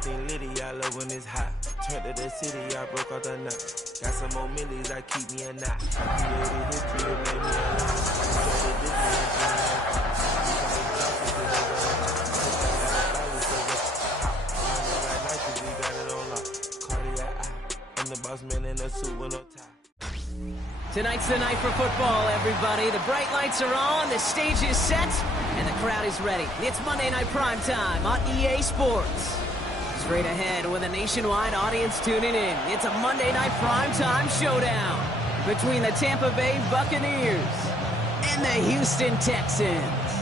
everything litty, I love when it's hot. Turned to the city, I broke out the knot. Got some more millies, I keep me a knot. Created history, it made me a lot. Started Disney and I'm the boss man in a suit with no tie. Tonight's the night for football, everybody. The bright lights are on, the stage is set, and the crowd is ready. It's Monday Night Primetime on EA Sports. Straight ahead with a nationwide audience tuning in. It's a Monday Night Primetime showdown between the Tampa Bay Buccaneers and the Houston Texans.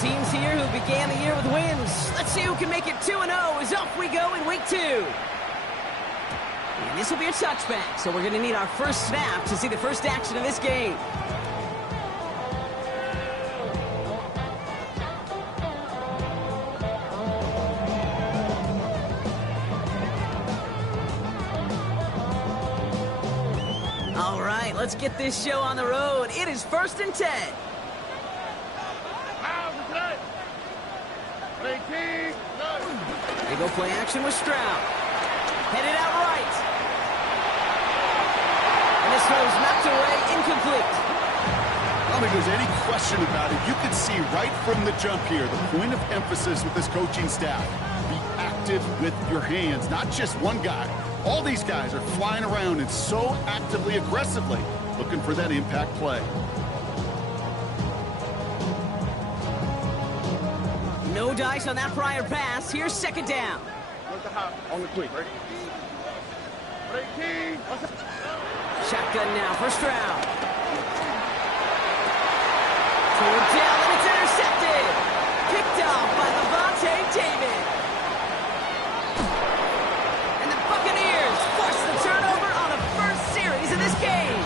Teams here who began the year with wins. Let's see who can make it 2-0 as off we go in week 2. And this will be a touchback, so we're going to need our first snap to see the first action of this game. All right, let's get this show on the road. It is 1st and 10. They go play action with Stroud. Headed out right. And this throw's knocked away, incomplete. I don't think there's any question about it. You can see right from the jump here, the point of emphasis with this coaching staff. Be active with your hands, not just one guy. All these guys are flying around and so actively, aggressively looking for that impact play. No dice on that prior pass. Here's 2nd down. On the quick, right? Shotgun now for Stroud. Third down, and it's intercepted. Picked off by Levante David. And the Buccaneers force the turnover on the first series of this game.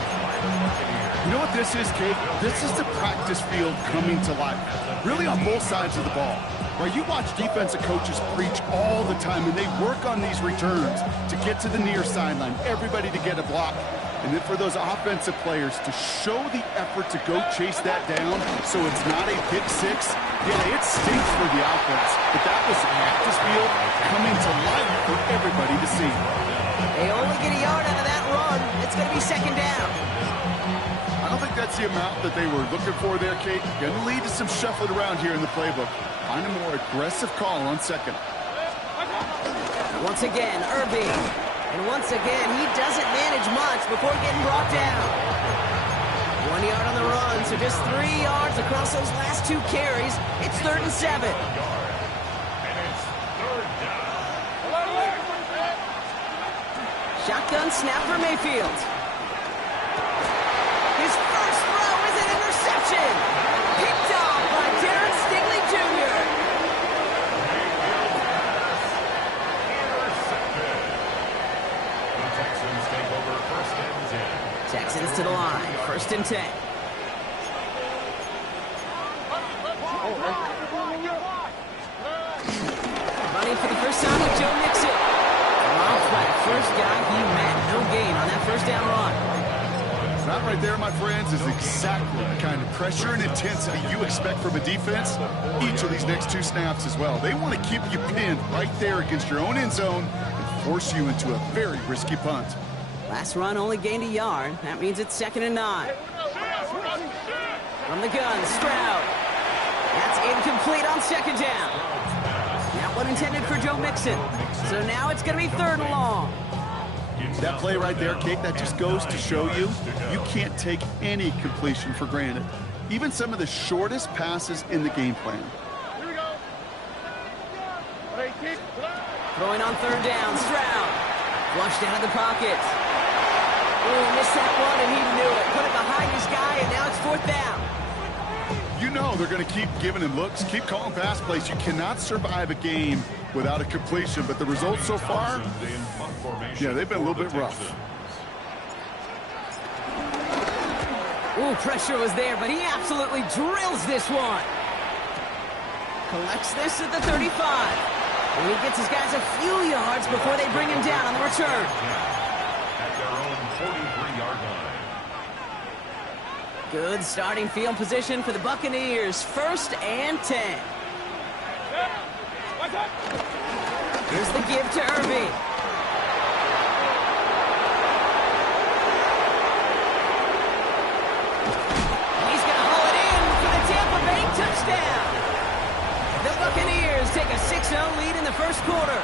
You know what this is, Kate? This is the practice field coming to life. Really on both sides of the ball. Where you watch defensive coaches preach all the time, and they work on these returns to get to the near sideline, everybody to get a block. And then for those offensive players to show the effort to go chase that down so it's not a pick six. Yeah, it stinks for the offense, but that was the practice field coming to life for everybody to see. They only get a yard out of that run. It's going to be 2nd down. I don't think that's the amount that they were looking for there, Kate. Going to lead to some shuffling around here in the playbook. Find a more aggressive call on 2nd. Once again, Irving. And once again, he doesn't manage much before getting brought down. 1 yard on the run, so just 3 yards across those last 2 carries. It's 3rd and 7. Shotgun snap for Mayfield. His first throw is an interception. Picked off by Darren Stingley Jr. The Texans take over 1st and 10. Texans to the line, 1st and 10. Running for the first time with Joe Mixon. Robbed by the first guy he met. No gain on that 1st down run. That right there, my friends, is exactly the kind of pressure and intensity you expect from a defense each of these next 2 snaps as well. They want to keep you pinned right there against your own end zone and force you into a very risky punt. Last run only gained a yard. That means it's 2nd and 9. From the gun, Stroud. That's incomplete on 2nd down. That one intended for Joe Mixon. So now it's going to be 3rd and long. That play right there, Kate, that just goes to show you, you can't take any completion for granted. Even some of the shortest passes in the game plan. Throwing on 3rd down, Stroud. Flushed out of the pocket. Ooh, missed that one, and he knew it. Put it behind his guy, and now it's 4th down. You know they're going to keep giving him looks, keep calling pass plays. You cannot survive a game without a completion, but the results so far, yeah, they've been a little bit rough. Ooh, pressure was there, but he absolutely drills this one. Collects this at the 35. And he gets his guys a few yards before they bring him down on the return. At their own 43-yard line. Good starting field position for the Buccaneers. 1st and 10. Here's the give to Irving. He's going to haul it in for the Tampa Bay touchdown. The Buccaneers take a 6-0 lead in the first quarter.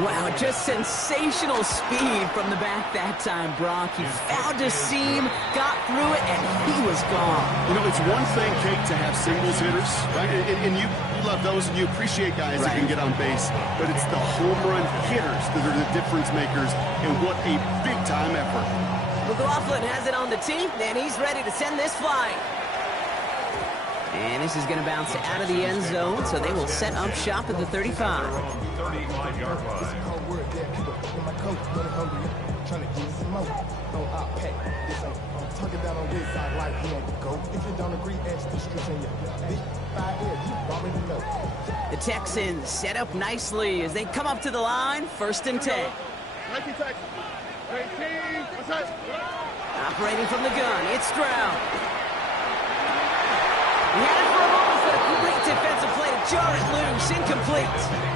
Wow, just sensational speed from the back that time, Brock. He found a seam, got through it, and he was gone. You know, it's one thing, Kate, to have singles hitters, right? And you love those, and you appreciate guys that can get on base. But it's the home run hitters that are the difference makers, and what a big-time effort. McLaughlin has it on the tee, and he's ready to send this flying. And this is going to bounce out of the end zone, so they will set up shop at the 35. 35-yard line. The Texans set up nicely as they come up to the line, 1st and 10. Operating from the gun, it's Stroud. He had it for a moment, but a great defensive play to jar it loose, incomplete.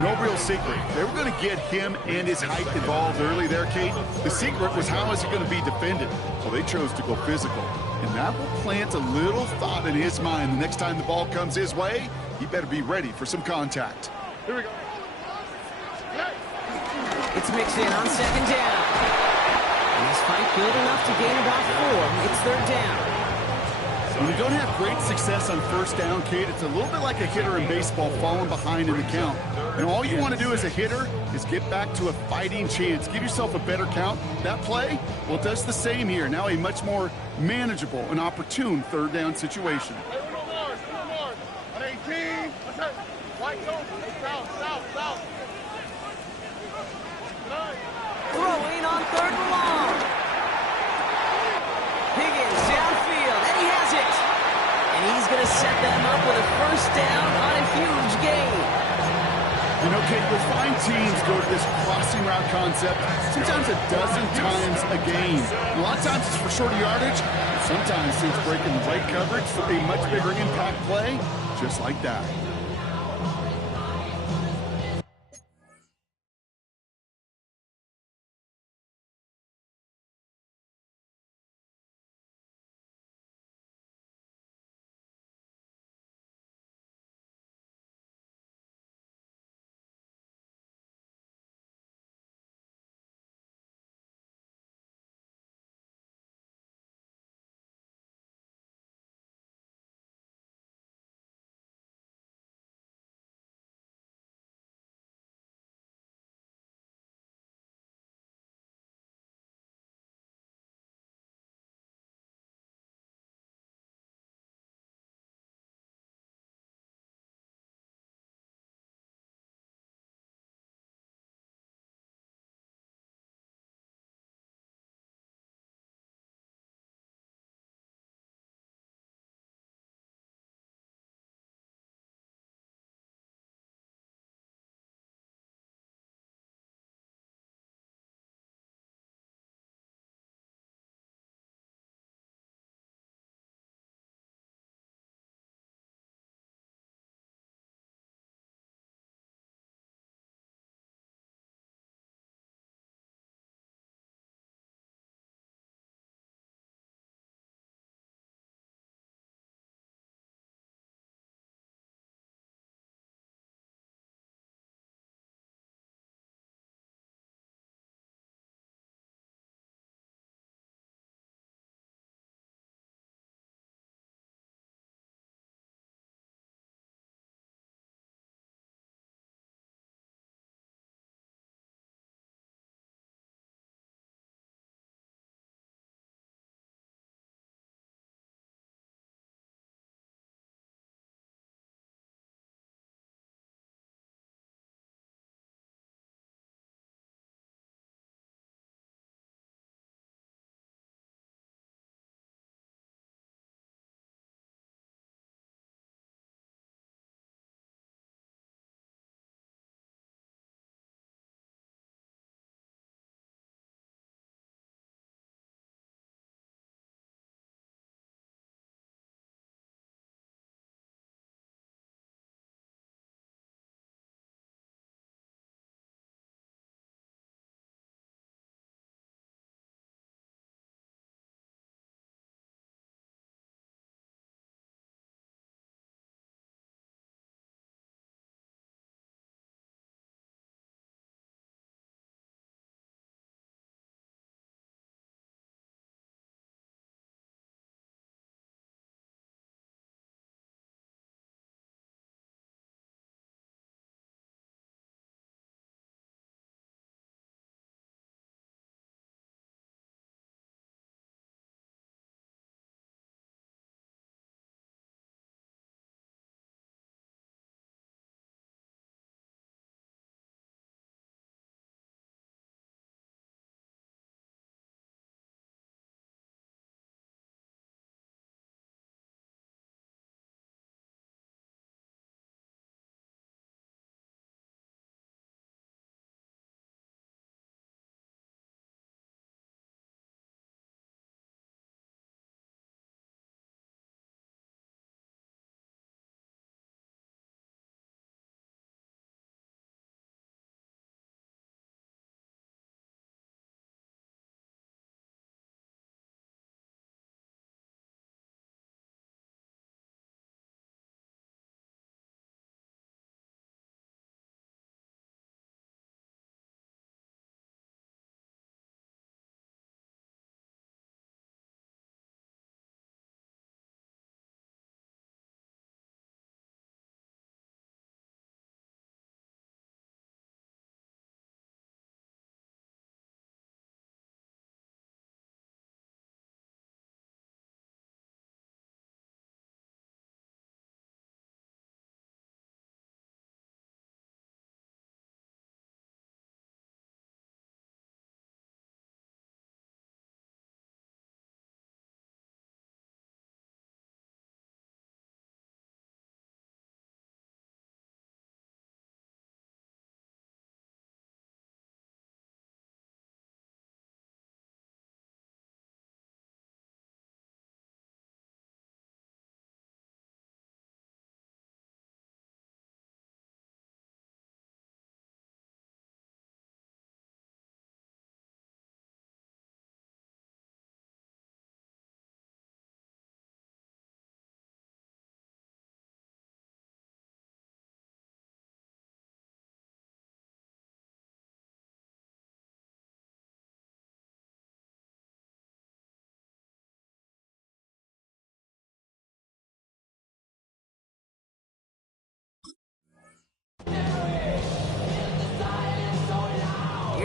No real secret. They were going to get him and his height involved early there, Kate. The secret was how is he going to be defended? Well, they chose to go physical. And that will plant a little thought in his mind. The next time the ball comes his way, he better be ready for some contact. Here we go. It's mixed in on second down. And this fight good enough to gain about 4. It's third down. When you don't have great success on first down, Kate, it's a little bit like a hitter in baseball falling behind in the count. And all you want to do as a hitter is get back to a fighting chance. Give yourself a better count. That play, well, it does the same here. Now a much more manageable and opportune third down situation. On 18, white zone, south. Throwing on third and long. Higgins downfield, and he has it. And he's going to set them up with a first down on a huge gain. You know, Kate, you'll find teams go to this crossing route concept sometimes a dozen times a game. A lot of times it's for shorter yardage. Sometimes it's breaking the right coverage for a much bigger impact play, just like that.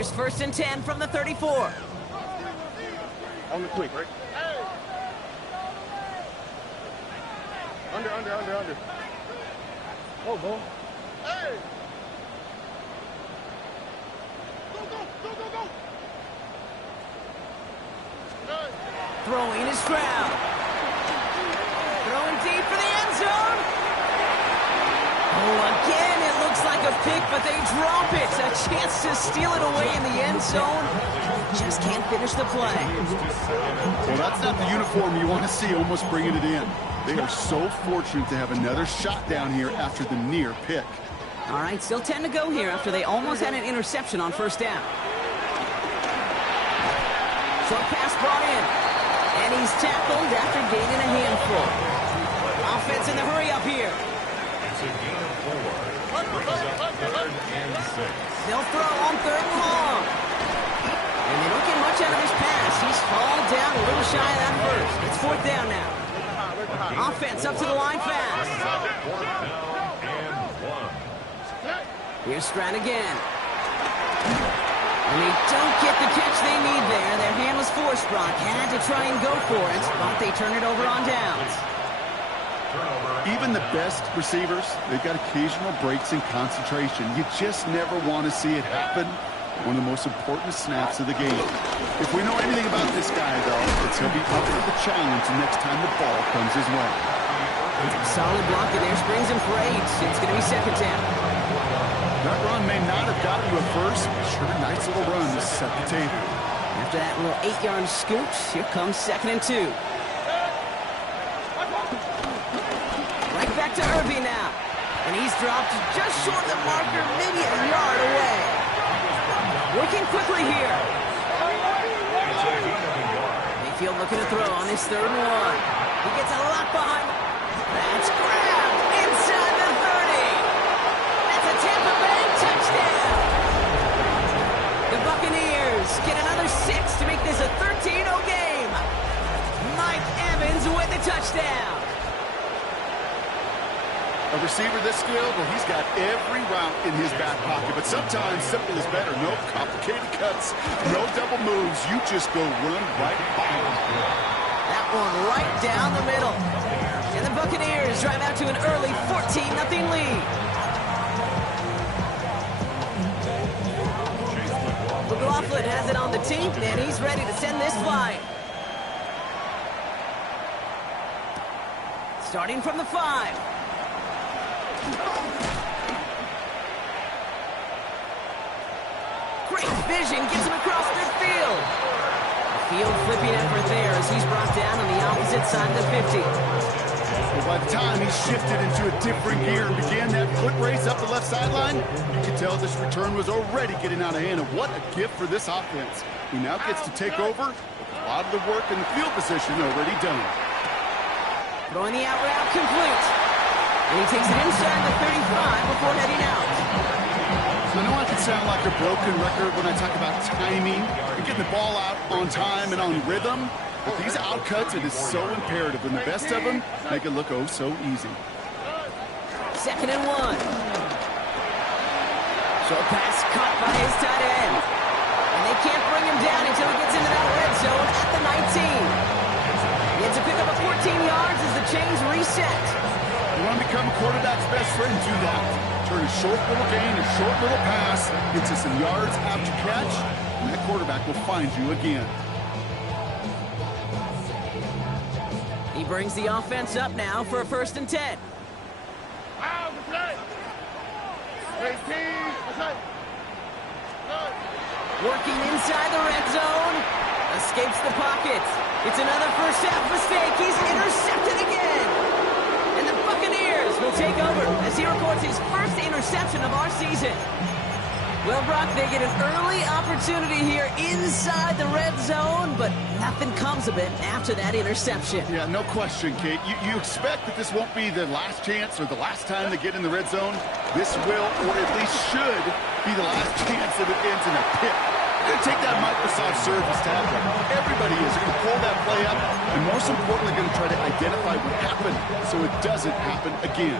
Buccaneers, 1st and 10 from the 34. On the quick, right? Under. Oh, ball. Hey! Go. Throwing is Stroud. Throwing deep for the end zone. Oh, again, it looks like a pick, but they drop it. A chance to steal it away in the end zone. Just can't finish the play. Well, that's not the uniform you want to see almost bringing it in. They are so fortunate to have another shot down here after the near pick. All right, still 10 to go here after they almost had an interception on 1st down. Short pass brought in. And he's tackled after gaining a handful. Offense in the hurry up here. It's a gain of 4. Brings up 3rd and 6. They'll throw on 3rd and long. And they don't get much out of his pass. He's fallen down a little shy of that first. It's 4th down now. Offense up to the line fast. 4th down and 1. Here's Stroud again. And they don't get the catch they need there. Their hand was forced, Brock. Had to try and go for it, but they turn it over on downs. Even the best receivers, they've got occasional breaks in concentration. You just never want to see it happen. One of the most important snaps of the game. If we know anything about this guy, though, it's he'll be up for the challenge the next time the ball comes his way. Solid block in there, springs him for 8. It's going to be 2nd down. That run may not have gotten you a first, but sure, nice little run to set the table. After that little 8-yard scoot, here comes 2nd and 2. Right back to Irby now. And he's dropped just short of the marker, maybe a yard away. Working quickly here. Mayfield looking to throw on his 3rd and 1. He gets a lot behind. That's grabbed inside the 30. That's a Tampa Bay touchdown. The Buccaneers get another 6 to make this a 13-0 game. Mike Evans with the touchdown. A receiver this skilled, well, he's got every route in his back pocket, but sometimes simple is better. No complicated cuts, no double moves. You just go run right by him. That one right down the middle. And the Buccaneers drive out to an early 14-0 lead. McLaughlin has it on the team, and he's ready to send this flying. Starting from the 5. Great vision, gets him across midfield. A field flipping effort there as he's brought down on the opposite side of the 50. Well, by the time he shifted into a different gear and began that foot race up the left sideline, you could tell this return was already getting out of hand. And what a gift for this offense, who now gets to take over with a lot of the work in the field position already done. Throwing the out route complete. And he takes it inside the 35 before heading out. I know I can sound like a broken record when I talk about timing and getting the ball out on time and on rhythm, but these out cuts, it is so imperative, and the best of them make it look oh so easy. 2nd and 1. Short pass caught by his tight end. And they can't bring him down until he gets into that red zone at the 19. He gets to pick up a 14 yards as the chains reset. You want to become a quarterback's best friend, do that. Turn a short little gain, a short little pass, into some yards after catch, and that quarterback will find you again. He brings the offense up now for a 1st and 10. Working inside the red zone. Escapes the pocket. It's another first half mistake. He's intercepted again. And the Buccaneers will take over as he records his first interception of our season. Well, Brock, they get an early opportunity here inside the red zone, but nothing comes of it after that interception. Yeah, no question, Kate. You expect that this won't be the last chance or the last time they get in the red zone. This will, or at least should, be the last chance that it ends in a pick. They're going to take that Microsoft Surface tablet. Everybody is going to pull that play up, and most importantly, going to try to identify what happened so it doesn't happen again.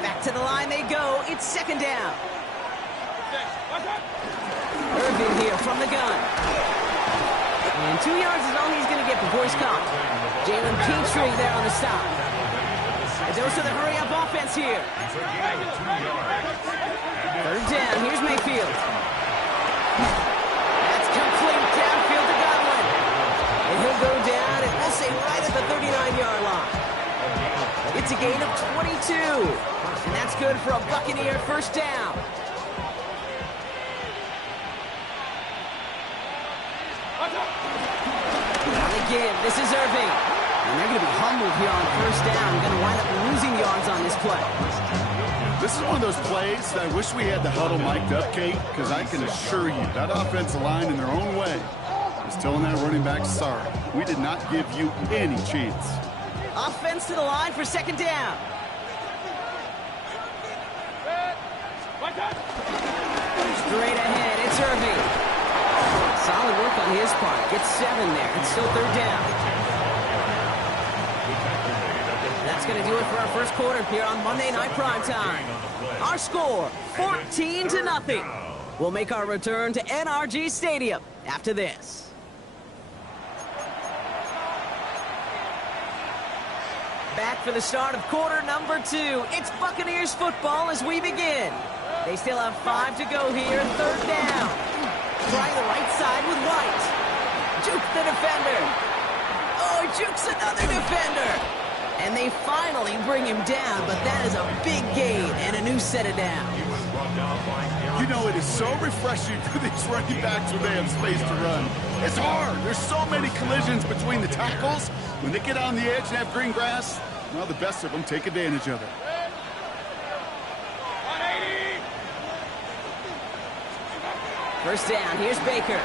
Back to the line they go. It's 2nd down. Irving here from the gun. And 2 yards is all he's going to get before he's caught. Jalen Petrie there on the stop. And those are the hurry-up offense here. Third down. Here's Mayfield. That's complete downfield to Godwin. And he'll go down, and we'll say right at the 39-yard line. It's a gain of 22. And that's good for a Buccaneer first down. Now again, this is Irving. And they're going to be humbled here on first down. Going to wind up losing yards on this play. This is one of those plays that I wish we had the huddle mic'd up, Kate, because I can assure you that offensive line in their own way is telling that running back, sorry, we did not give you any chance. Offense to the line for second down. Straight ahead, it's Irving. Solid work on his part. Gets 7 there. It's still third down. That's going to do it for our first quarter here on Monday Night Primetime. Our score, 14-0. We'll make our return to NRG Stadium after this. Back for the start of quarter number 2. It's Buccaneers football as we begin. They still have 5 to go here. Third down. Try the right side with White. Juke the defender. Oh, jukes another defender. And they finally bring him down, but that is a big gain and a new set of downs. You know, it is so refreshing for these running backs when they have space to run. It's hard. There's so many collisions between the tackles. When they get on the edge and have green grass, well, the best of them take advantage of it. First down, here's Baker.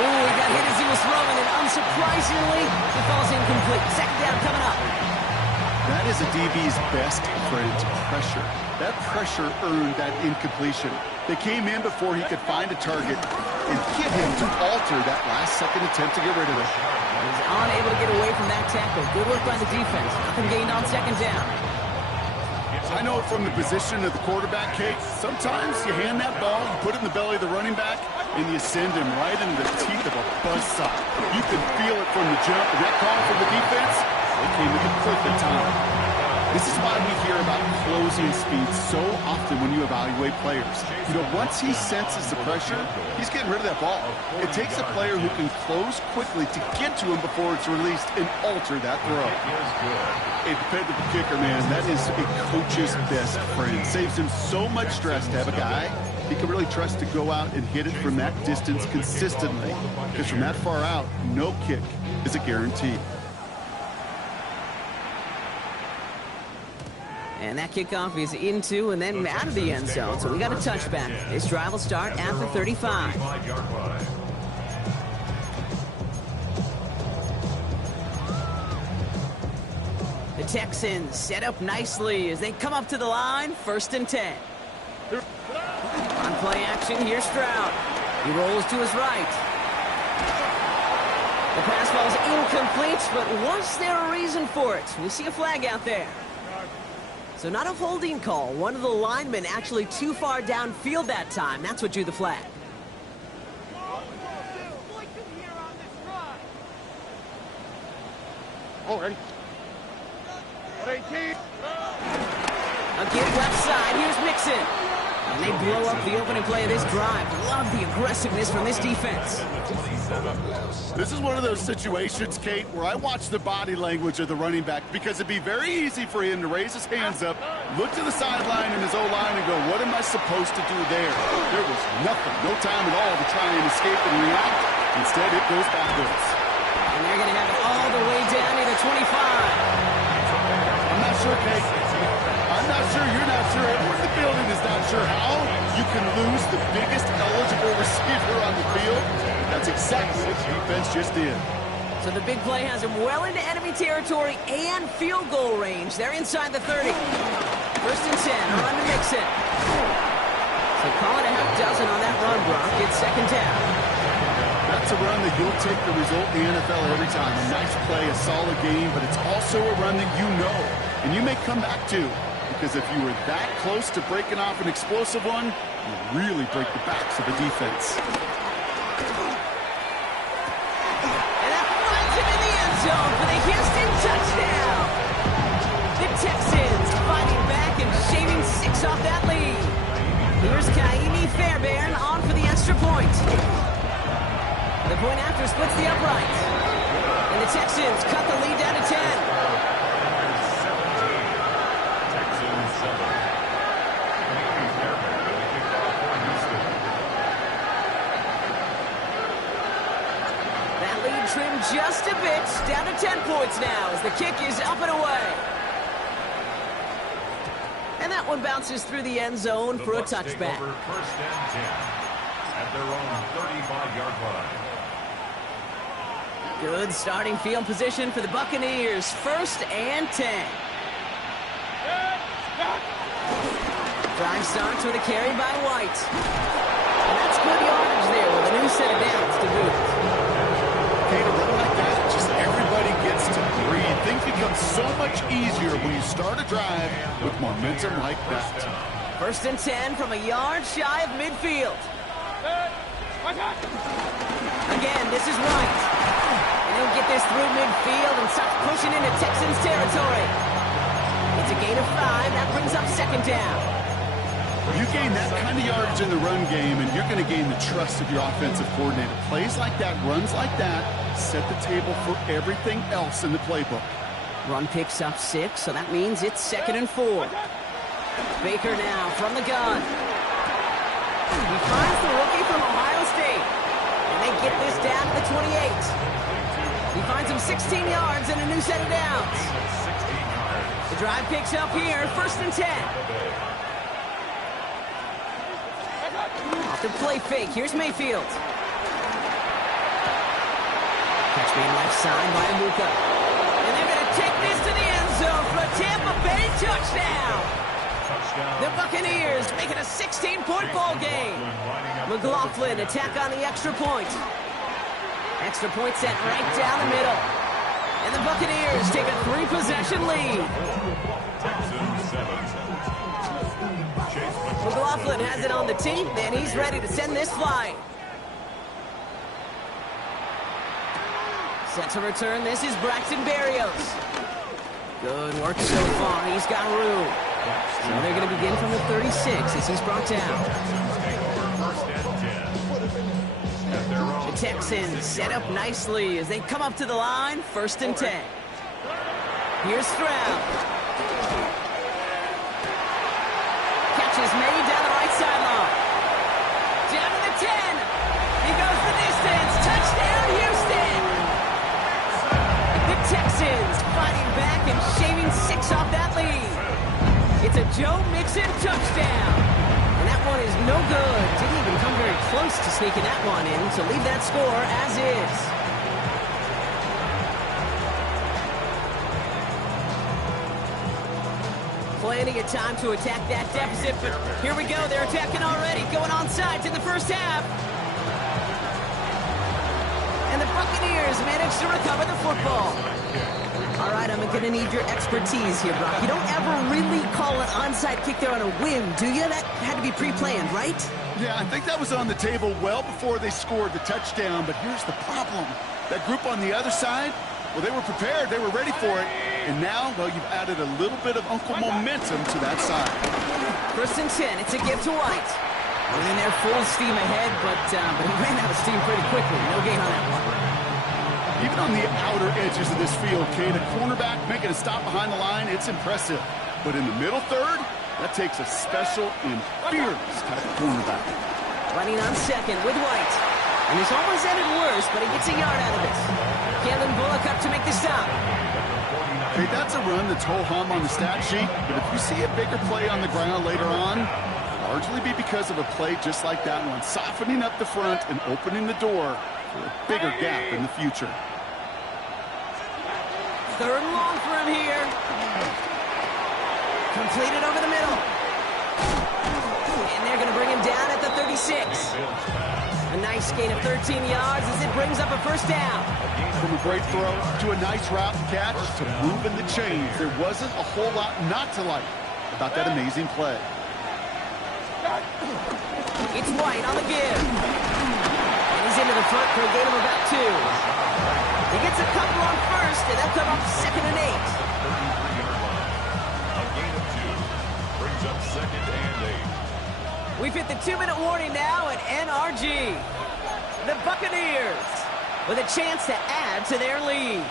Ooh, he got hit as he was throwing, and unsurprisingly, he falls incomplete. Second down coming up. That is a DB's best friend, pressure. That pressure earned that incompletion. They came in before he could find a target and hit him to alter that last-second attempt to get rid of it. He's unable to get away from that tackle. Good work by the defense. Nothing gained on second down. I know it from the position of the quarterback, Kate. Sometimes you hand that ball, you put it in the belly of the running back, and you send him right into the teeth of a buzzsaw. You can feel it from the jump, and that call from the defense, it came at the perfect time. This is why we hear about closing speed so often when you evaluate players. You know, once he senses the pressure, he's getting rid of that ball. It takes a player who can close quickly to get to him before it's released and alter that throw. A dependable kicker, man, that is a coach's best friend. Saves him so much stress to have a guy he can really trust to go out and hit it from that distance consistently. Because from that far out, no kick is a guarantee. And that kickoff is into and then out of the end zone. So we got a touchback. This drive will start at the 35. The Texans set up nicely as they come up to the line. 1st and 10. On play action, here's Stroud. He rolls to his right. The pass ball is incomplete, but was there a reason for it? We see a flag out there. So not a holding call. One of the linemen actually too far downfield that time. That's what drew the flag. Oh, ready. Again, left side. Here's Mixon. And they blow up the opening play of this drive. Love the aggressiveness from this defense. This is one of those situations, Kate, where I watch the body language of the running back because it'd be very easy for him to raise his hands up, look to the sideline in his O-line and go, what am I supposed to do there? There was nothing, no time at all to try and escape and react. Instead, it goes backwards. And they're going to have it all the way down to the 25. I'm not sure, Kate. I'm not sure, you're not sure. Everyone in the building is not sure how you can lose the biggest eligible receiver on the field. That's exactly what the defense just did. So the big play has him well into enemy territory and field goal range. They're inside the 30. 1st and 10, a run to Mixon. So call it a half dozen on that run block. It's 2nd down. That's a run that you'll take the result in the NFL every time. A nice play, a solid game, but it's also a run that you know and you may come back to. Because if you were that close to breaking off an explosive one, will really break the backs of the defense. And that finds him in the end zone for the Houston touchdown. The Texans fighting back and shaving 6 off that lead. Here's Kaimi Fairbairn on for the extra point. The point after splits the upright. And the Texans cut the lead down to 10. Texans 7. That lead trimmed just a bit, down to 10 points now as the kick is up and away. And that one bounces through the end zone for a touchback. First and 10 at their own 35-yard line. Good starting field position for the Buccaneers. First and 10. Drive starts with a carry by White. And that's good yardage there with a new set of downs to boot. Okay, to run like that, just everybody gets to breathe. Things become so much easier when you start a drive with momentum like that. First and 10 from a yard shy of midfield. Again, this is White. And he'll get this through midfield and starts pushing into Texans territory. It's a gain of 5. That brings up second down. You gain that kind of yardage in the run game, and you're going to gain the trust of your offensive coordinator. Plays like that, runs like that, set the table for everything else in the playbook. Run picks up 6, so that means it's 2nd and 4. Baker now from the gun. He finds the rookie from Ohio State. And they get this down to the 28. He finds him 16 yards and a new set of downs. The drive picks up here, first and 10. Off the play fake, here's Mayfield. Catch being left side by Luka. And they're going to take this to the end zone for a Tampa Bay touchdown. The Buccaneers make it a 16-point ball game. McLaughlin attack on the extra point. Extra point set right down the middle. And the Buccaneers take a 3-possession lead. McLaughlin has it on the tee, and he's ready to send this flying. Set to return, this is Braxton Berrios. Good work so far, he's got room. So they're going to begin from the 36 as he's brought down. The Texans set up nicely as they come up to the line, first and 10. Here's Stroud. Catch is made down the right sideline. Down to the 10. He goes the distance. Touchdown, Houston. The Texans fighting back and shaving 6 off that lead. It's a Joe Mixon touchdown. And that one is no good. Didn't even come very close to sneaking that one in, so leave that score as is. Plenty of time to attack that deficit, but here we go. They're attacking already, going onside in the first half. And the Buccaneers manage to recover the football. All right, I'm going to need your expertise here, Brock. You don't ever really call an onside kick there on a whim, do you? That had to be pre-planned, right? Yeah, I think that was on the table well before they scored the touchdown, but here's the problem. That group on the other side, well, they were prepared. They were ready for it. And now, well, you've added a little bit of Uncle Momentum to that side. First and 10, it's a give to White. Running there full steam ahead, but he ran out of steam pretty quickly. No gain on that one. Even on the outer edges of this field, Kate, a cornerback making a stop behind the line, it's impressive. But in the middle third, that takes a special and fearless type of cornerback. Running on second with White. And this almost ended worse, but he gets a yard out of it. Kalen Bullock up to make the stop. Hey, that's a run that's ho-hum on the stat sheet, but if you see a bigger play on the ground later on, largely be because of a play just like that one, softening up the front and opening the door for a bigger gap in the future. Third and long for him here. Completed over the middle. And they're going to bring him down at the 36. A nice gain of 13 yards as it brings up a first down. From a great throw to a nice route catch to moving the chains, there wasn't a whole lot not to like about that amazing play. It's White on the give. And he's into the front for a gain of about 2. He gets a couple on first, and they'll come up 2nd and 8. A gain of 2 brings up 2nd and 8. We've hit the 2-minute warning now at NRG. The Buccaneers with a chance to add to their lead.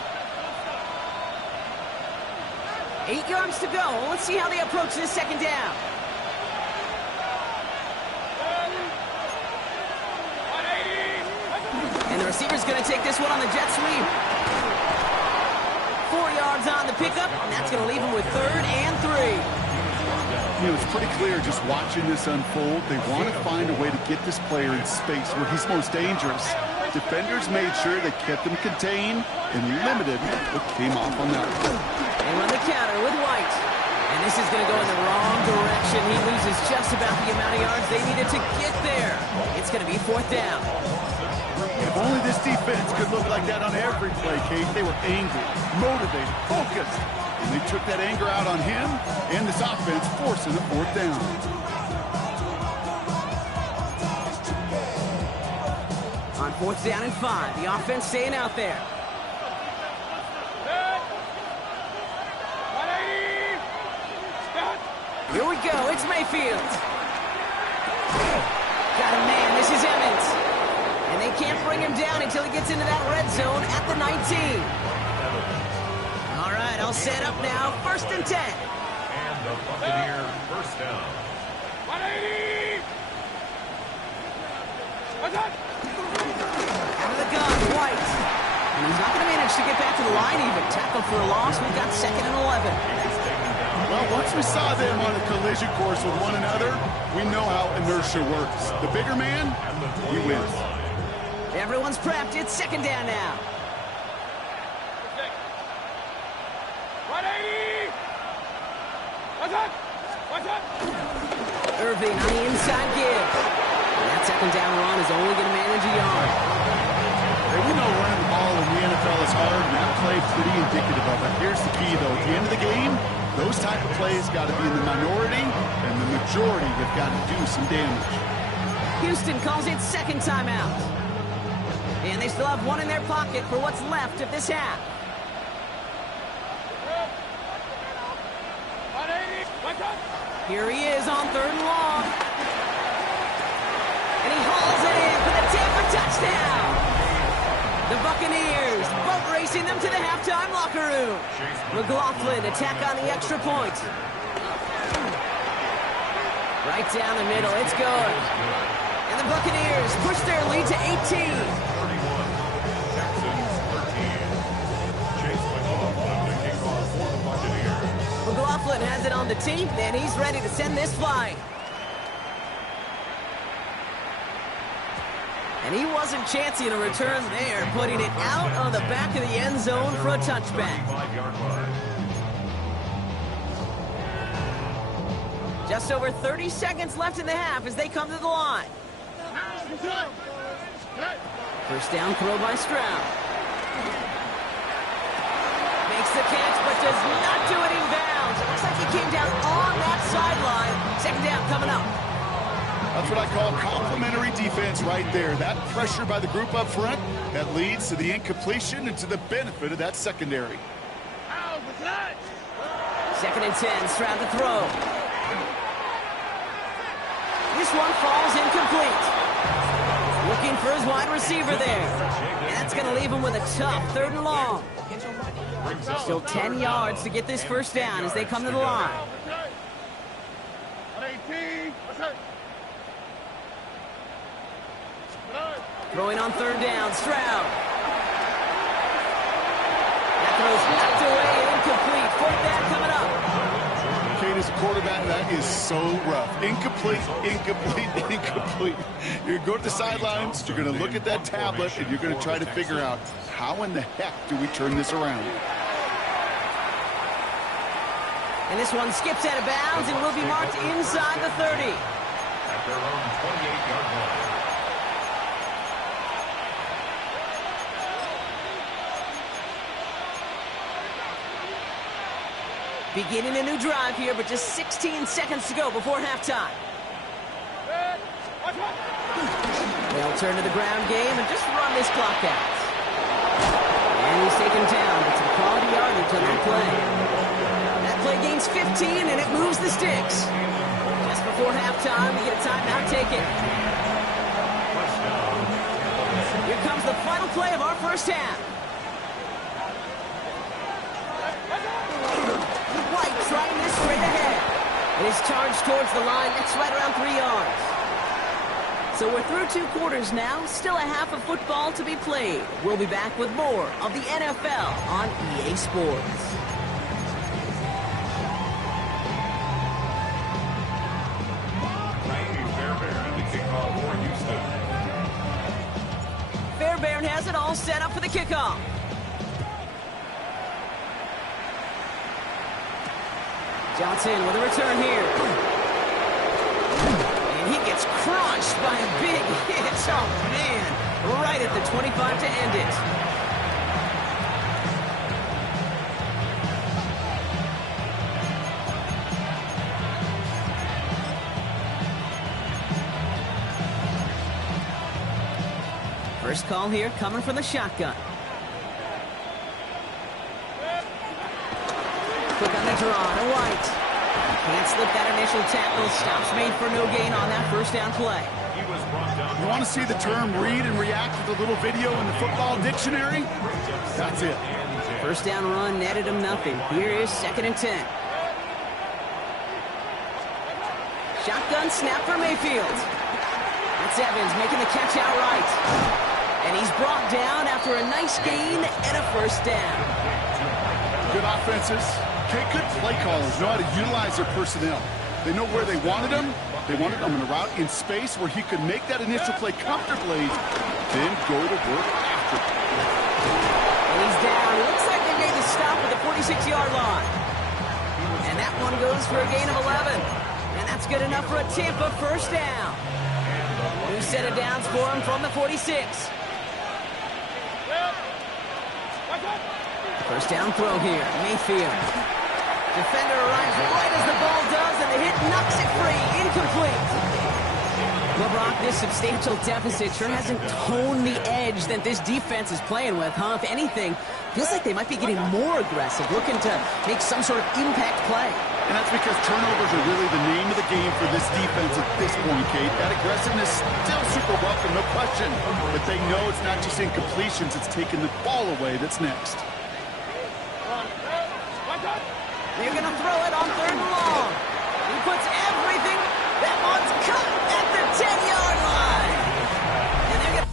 8 yards to go. Let's see how they approach this 2nd down. And the receiver's going to take this one on the jet sweep. 4 yards on the pickup, and that's going to leave him with 3rd and 3. You know, it's pretty clear just watching this unfold. They want to find a way to get this player in space where he's most dangerous. Defenders made sure they kept him contained and limited what came off on that one. They run the counter with White. And this is going to go in the wrong direction. He loses just about the amount of yards they needed to get there. It's going to be 4th down. If only this defense could look like that on every play, Kate. They were angry, motivated, focused. And they took that anger out on him and this offense, forcing a 4th down. On 4th down and 5, the offense staying out there. Here we go, it's Mayfield. Got a man, this is Emmons. And they can't bring him down until he gets into that red zone at the 19. All right, all set up now, 1st and 10. And the Buccaneer 1st down. 180! Out of the gun, White. And he's not going to manage to get back to the line even. Tackle for a loss, we've got 2nd and 11. Well, once we saw them on a collision course with one another, we know how inertia works. The bigger man, he wins. Everyone's prepped, it's 2nd down now. 180! Irving on the inside give. And that 2nd down run is only going to manage a yard. Hey, we know running the ball in the NFL is hard, and that play pretty indicative of it. Here's the key, though. At the end of the game, those type of plays got to be in the minority, and the majority have got to do some damage. Houston calls it 2nd timeout. And they still have 1 in their pocket for what's left of this half. Here he is on 3rd and long. And he hauls it in for the Tampa touchdown. The Buccaneers boat racing them to the halftime locker room. McLaughlin attack on the extra point. Right down the middle, it's good. And the Buccaneers push their lead to 18. 31. Texans 13. Chase McLaughlin, the kickoff for the Buccaneers. McLaughlin has it on the team, and he's ready to send this flying. And he wasn't chancing a return there, putting it out on the back of the end zone for a touchback. 35-yard line. Just over 30 seconds left in the half as they come to the line. 1st down throw by Stroud. Makes the catch, but does not do it in bounds. It looks like he came down on that sideline. 2nd down coming up. That's what I call complimentary defense right there. That pressure by the group up front, that leads to the incompletion and to the benefit of that secondary. 2nd and 10, Stroud to throw. This one falls incomplete. Looking for his wide receiver there. And that's going to leave him with a tough 3rd and long. Still 10 yards to get this 1st down as they come to the line. 118! Throwing on 3rd down, Stroud. That throw's knocked away and incomplete. 4th down coming up. Kate, as a quarterback, that is so rough. Incomplete, incomplete, incomplete. You're going to go to the sidelines, you're going to look at that tablet, and you're going to try to figure out how in the heck do we turn this around. And this one skips out of bounds and will be marked inside the 30. At their own 28-yard line. Beginning a new drive here, but just 16 seconds to go before halftime. They'll turn to the ground game and just run this clock out. And he's taken down with some quality yardage on that play. That play gains 15, and it moves the sticks. Just before halftime, we get a timeout taken. Here comes the final play of our first half. White trying this straight ahead. And his charge towards the line, that's right around 3 yards. So we're through 2 quarters now, still a half of football to be played. We'll be back with more of the NFL on EA Sports. Fairbairn has it all set up for the kickoff. Johnson with a return here. And he gets crushed by a big hit. Oh, man. Right at the 25 to end it. First call here coming from the shotgun. Quick on the draw to White. Can't slip that initial tackle. Stops made for no gain on that first down play. You want to see the term read and react with a little video in the football dictionary? That's it. First down run netted him nothing. Here is 2nd and 10. Shotgun snap for Mayfield. That's Evans making the catch outright. And he's brought down after a nice gain and a first down. Good offenses. Okay, good play callers know how to utilize their personnel. They know where they wanted him. They wanted him in a route in space where he could make that initial play comfortably, then go to work after. And he's down. It looks like they made the stop at the 46-yard line. And that one goes for a gain of 11. And that's good enough for a Tampa first down. New set of downs for him from the 46. First down throw here, Mayfield. Defender arrives right as the ball does, and the hit knocks it free. Incomplete. Well, Brock, this substantial deficit sure hasn't toned the edge that this defense is playing with, huh? If anything, feels like they might be getting more aggressive, looking to make some sort of impact play. And that's because turnovers are really the name of the game for this defense at this point, Kate. That aggressiveness still super welcome, no question. But they know it's not just incompletions, it's taking the ball away that's next. They're going to throw it on 3rd and long. He puts everything. That one's cut at the 10-yard line. And they're going to...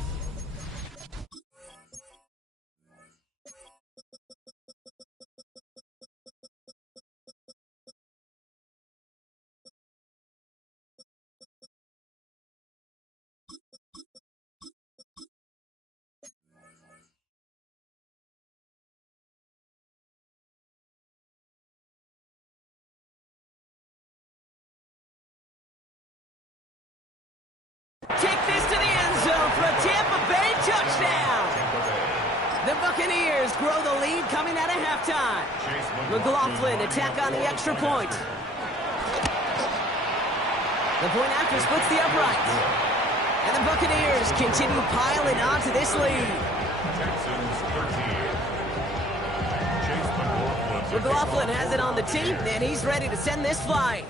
Take this to the end zone for a Tampa Bay touchdown. The Buccaneers grow the lead coming out of halftime. McLaughlin attack on the extra point. The point after splits the uprights. And the Buccaneers continue piling on to this lead. McLaughlin has it on the team, and he's ready to send this flight.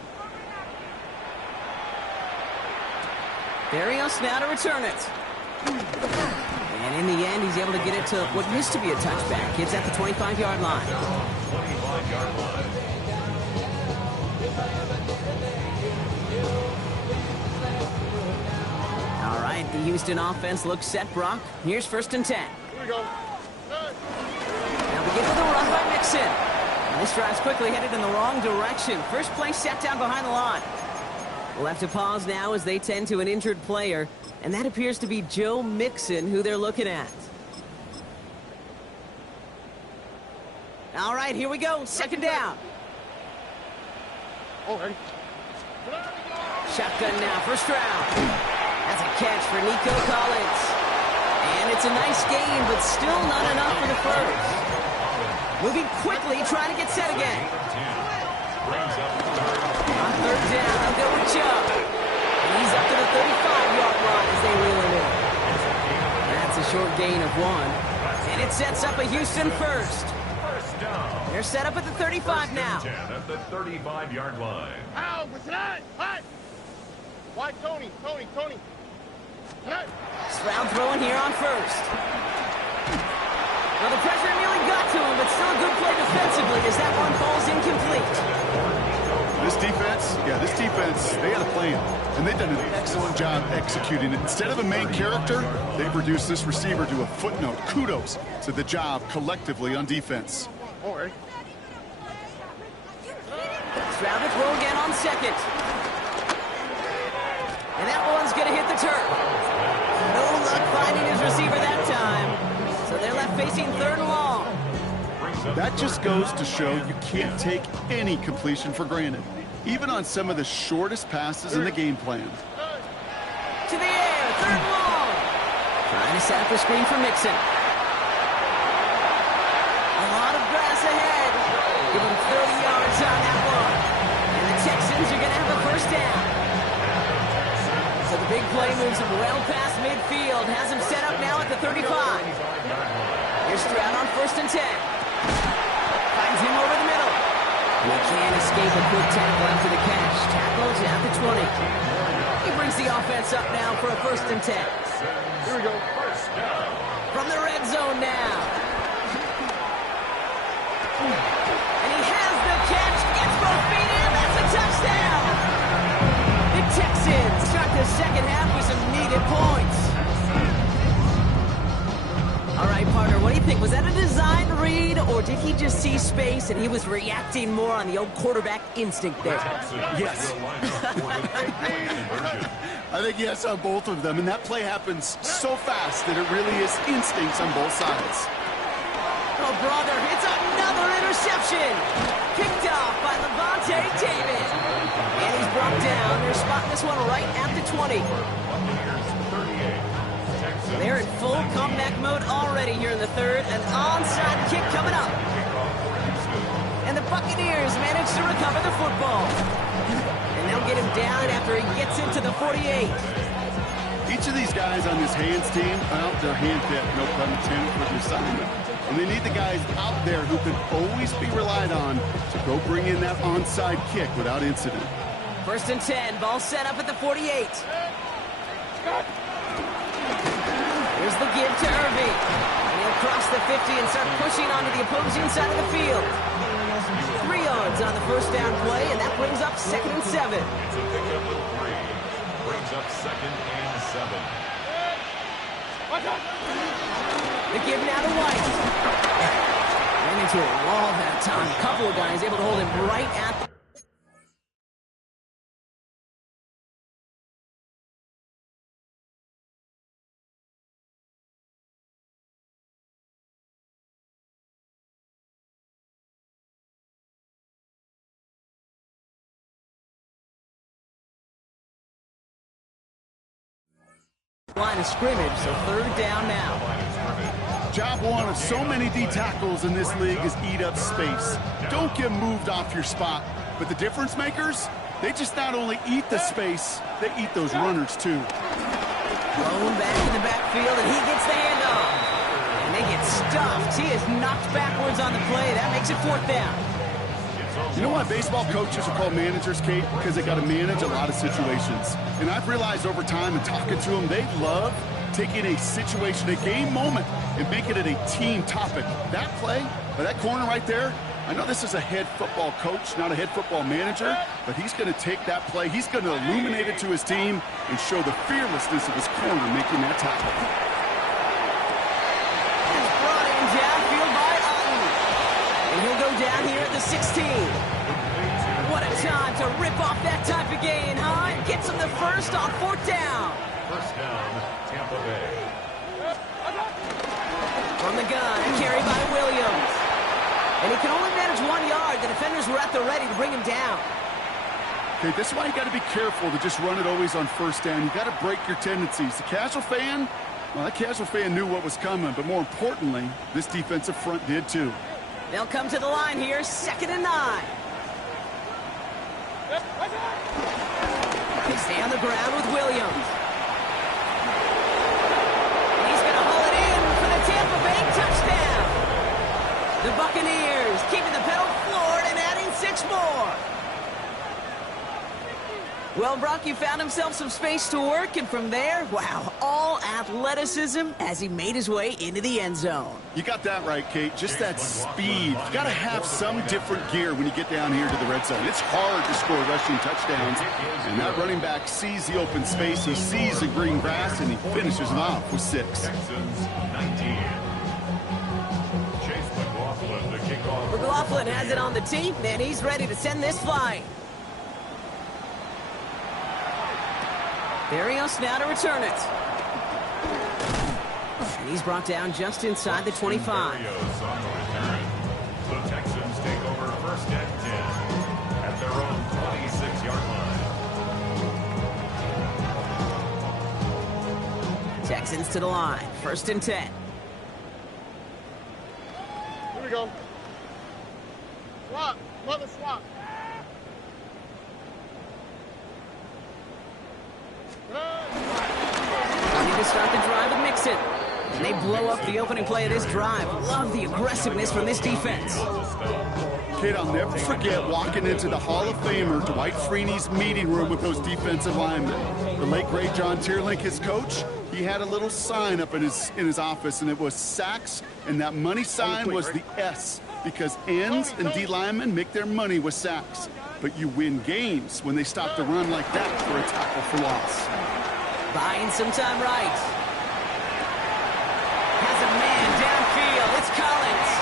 Barrios now to return it. And in the end, he's able to get it to what used to be a touchback. It's at the 25-yard line. 25-yard line. All right, the Houston offense looks set, Brock. Here's 1st and 10. Here we go. Now begin with a run by Mixon. And this drive's quickly headed in the wrong direction. First play set down behind the line. We'll have to pause now as they tend to an injured player, and that appears to be Joe Mixon, who they're looking at. All right, here we go. 2nd down. Okay. Shotgun now, 1st round. That's a catch for Nico Collins. And it's a nice gain, but still not enough for the first. Moving quickly, trying to get set again. On 3rd down, they'll go with Chubb. And he's up to the short gain of 1. And it sets up a Houston first. First down. They're set up at the 35 now. 10 at the 35-yard line. Ow, what's that? What? Why, Tony? What? Stroud throwing here on first. Well, the pressure nearly got to him, but still a good play defensively as that one falls incomplete. This defense, they had a plan, and they've done an excellent job executing it. Instead of a main character, they've reduced this receiver to a footnote. Kudos to the job collectively on defense. All right. Stroud to throw again on second. And that one's going to hit the turf. No luck finding his receiver that time. So they're left facing 3rd and long. That just goes to show you can't take any completion for granted, even on some of the shortest passes in the game plan. To the air, 3rd and long. Trying to set up a screen for Mixon. A lot of grass ahead. Give him 30 yards on that one. And the Texans are going to have a first down. So the big play moves him well past midfield. Has him set up now at the 35. Here's Stroud on 1st and 10. Finds him over the middle. And he can't escape a quick tackle after the catch. Tackles at the 20. He brings the offense up now for a 1st and 10. Here we go. First down. From the red zone now. And he has the catch. Gets both feet in. That's a touchdown. The Texans start the second half with some needed points. All right, partner, what do you think? Was that a design read, or did he just see space and he was reacting more on the old quarterback instinct there? Yes. I think yes on both of them, and that play happens so fast that it really is instincts on both sides. Oh, brother, it's another interception. Picked off by Levante David. And he's brought down. They're spotting this one right at the 20. They're in full comeback mode already here in the 3rd. An onside kick coming up. And the Buccaneers manage to recover the football. And they'll get him down after he gets into the 48. Each of these guys on this hands team, well, they're hand-picked, no pun intended, for the assignment. And they need the guys out there who can always be relied on to go bring in that onside kick without incident. 1st and 10, ball set up at the 48. Here's the give to Irving. And he'll cross the 50 and start pushing onto the opposing side of the field. 3 yards on the first down play, and that brings up 2nd and 7. It's a pickup of 3. Brings up 2nd and 7. The give now to White. Ran into a wall that time. A couple of guys able to hold him right at the... line of scrimmage, so 3rd down now. Job one of so many D tackles in this league is eat up space. Don't get moved off your spot. But the difference makers, they just not only eat the space, they eat those runners too. Thrown back in the backfield, and he gets the handoff. And they get stuffed. He is knocked backwards on the play. That makes it 4th down. You know why baseball coaches are called managers, Kate? Because they got to manage a lot of situations. And I've realized over time and talking to them, they love taking a situation, a game moment, and making it a team topic. That play, or that corner right there, I know this is a head football coach, not a head football manager, but he's going to take that play, he's going to illuminate it to his team and show the fearlessness of his corner making that tackle. It's brought in downfield by Otten. And he'll go down here at the 16. What a time to rip off that type of gain, huh? Gets him the first on 4th down. First down, Tampa Bay. From the gun, carried by Williams. And he can only manage 1 yard. The defenders were at the ready to bring him down. Okay, this is why you got to be careful to just run it always on 1st down. You got to break your tendencies. The casual fan, well, that casual fan knew what was coming, but more importantly, this defensive front did too. They'll come to the line here, 2nd and 9. They stay on the ground with Williams. And he's going to haul it in. The Buccaneers keeping the pedal floored and adding 6 more. Well, Brock, you found himself some space to work, and from there, wow, all athleticism as he made his way into the end zone. You got that right, Kate. Just that speed. You got to have some different gear when you get down here to the red zone. It's hard to score rushing touchdowns, and that running back sees the open space, he sees the green grass, and he finishes them off with 6. Texans 19. Chase McLaughlin to kick off. McLaughlin has it on the tee, and he's ready to send this flying. Barrios now to return it. And he's brought down just inside the 25. Barrios on the return. The Texans take over 1st and 10 at their own 26-yard line. Texans to the line. 1st and 10. Here we go. Swap. Mother swap. Ready to start the drive with Mixon. And they blow up the opening play of this drive. Love the aggressiveness from this defense. Kate, I'll never forget walking into the Hall of Famer Dwight Freeney's meeting room with those defensive linemen. The late, great John Tierlink, his coach, he had a little sign up in his office, and it was sacks, and that money sign was the S, because ends and D linemen make their money with sacks. But you win games when they stop the run like that for a tackle for loss. Buying some time right. Has a man downfield. It's Collins.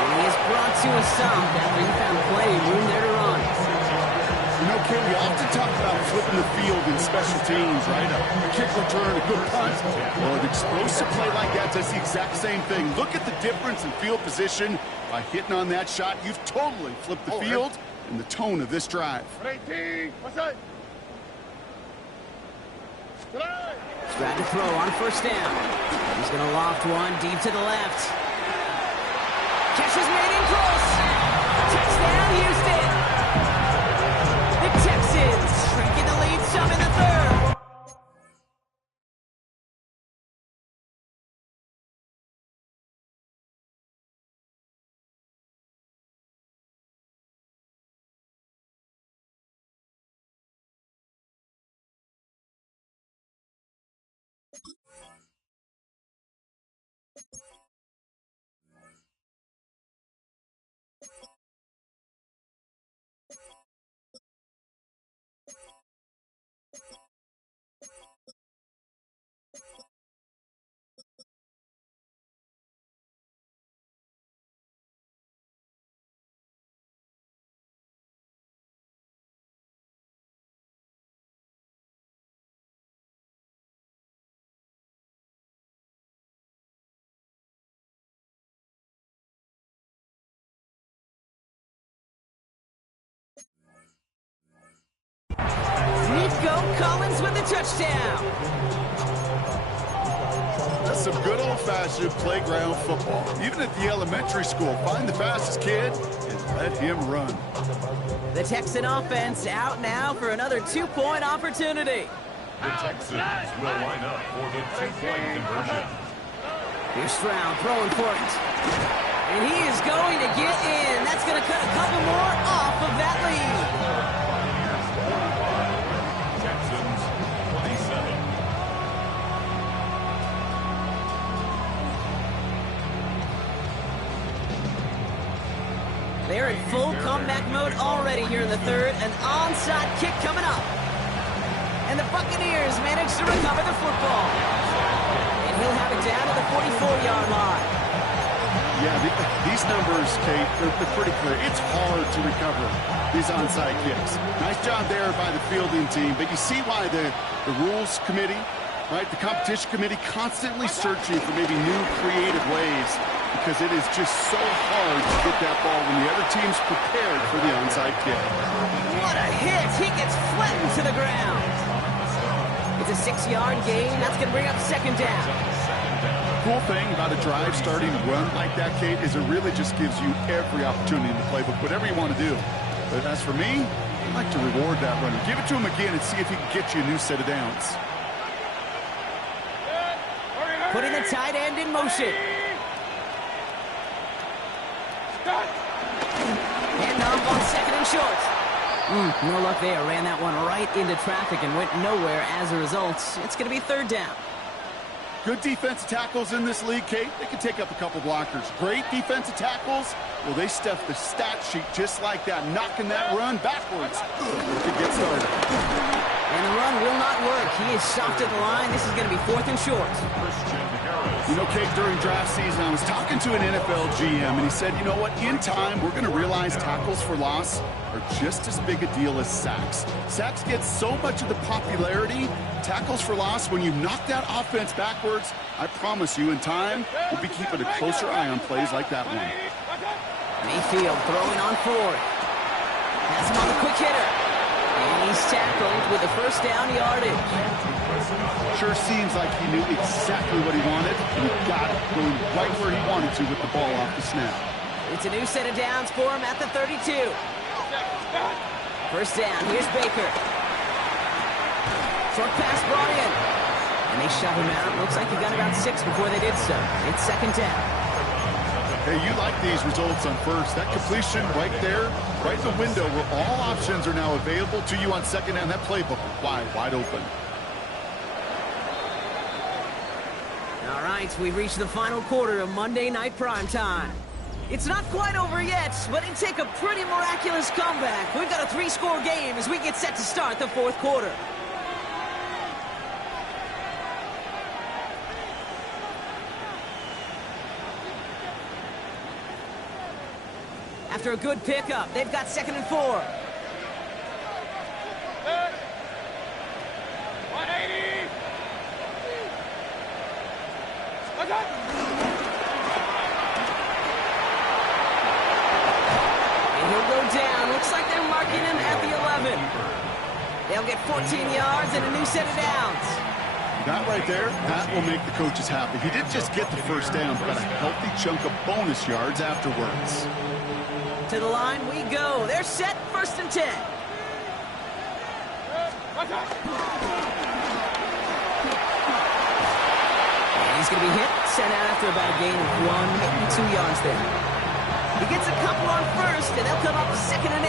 And he is brought to a stop after he found plenty of room there to run. You know, Kate, we often talk about flipping the field in special teams, right? A kick return, a good punt. Well, an explosive play like that does the exact same thing. Look at the difference in field position. By hitting on that shot, you've totally flipped the field and the tone of this drive. 18. What's that? He's got to throw on 1st down. He's going to loft one deep to the left. Catch is made in close. Touchdown, Houston. The Texans shrinking the lead some in the 3rd. Nico Collins with the touchdown. That's some good old-fashioned playground football. Even at the elementary school, find the fastest kid and let him run. The Texan offense out now for another 2-point opportunity. The Texans will line up for the 2-point conversion. Here's Stroud throwing for it. And he is going to get in. That's going to cut a couple more off of that lead. Texans 27. They're in full comeback mode already here in the 3rd. An onside kick coming up. And the Buccaneers manage to recover the football. And he'll have it down to the 44-yard line. Yeah, these numbers, Kate, they're pretty clear. It's hard to recover these onside kicks. Nice job there by the fielding team, but you see why the rules committee, right, the competition committee constantly searching for maybe new creative ways, because it is just so hard to get that ball when the other team's prepared for the onside kick. What a hit! He gets flattened to the ground. It's a 6-yard gain. That's going to bring up 2nd down. Cool thing about a drive starting to run like that, Kate, is it really just gives you every opportunity in the playbook, whatever you want to do. But as for me, I'd like to reward that runner. Give it to him again and see if he can get you a new set of downs. Putting the tight end in motion. Hand off on second and short. No luck there. Ran that one right into traffic and went nowhere as a result. It's going to be third down. Good defensive tackles in this league, Kate. They can take up a couple blockers. Great defensive tackles. Well, they stuff the stat sheet just like that, knocking that run backwards. To get started. And the run will not work. He is stopped at the line. This is going to be fourth and short. You know, Kate, during draft season, I was talking to an NFL GM, and he said, you know what, in time, we're going to realize tackles for loss are just as big a deal as sacks. Sacks get so much of the popularity. Tackles for loss, when you knock that offense backwards, I promise you, in time, we'll be keeping a closer eye on plays like that one. Mayfield throwing on fourth. Has him on the quick hitter. And he's tackled with the first down yardage. Sure seems like he knew exactly what he wanted, and he got it, going right where he wanted to with the ball off the snap. It's a new set of downs for him at the 32. First down, here's Baker. Short pass brought in. And they shut him out. Looks like he got about 6 before they did so. It's second down. Hey, you like these results on first. That completion right there, right in the window where all options are now available to you on second down. That playbook wide open. All right, we've reached the final quarter of Monday Night Primetime. It's not quite over yet, but it'd take a pretty miraculous comeback. We've got a 3-score game as we get set to start the fourth quarter. After a good pickup, they've got second and 4. 180. And he'll go down. Looks like they're marking him at the 11. They'll get 14 yards and a new set of downs. That right there, that will make the coaches happy. He didn't just get the first down, but got a healthy chunk of bonus yards afterwards. To the line we go. They're set, first and 10. And he's going to be hit, sent out after about a gain of 1, maybe 2 yards there. He gets a couple on first, and they'll come up second and 8.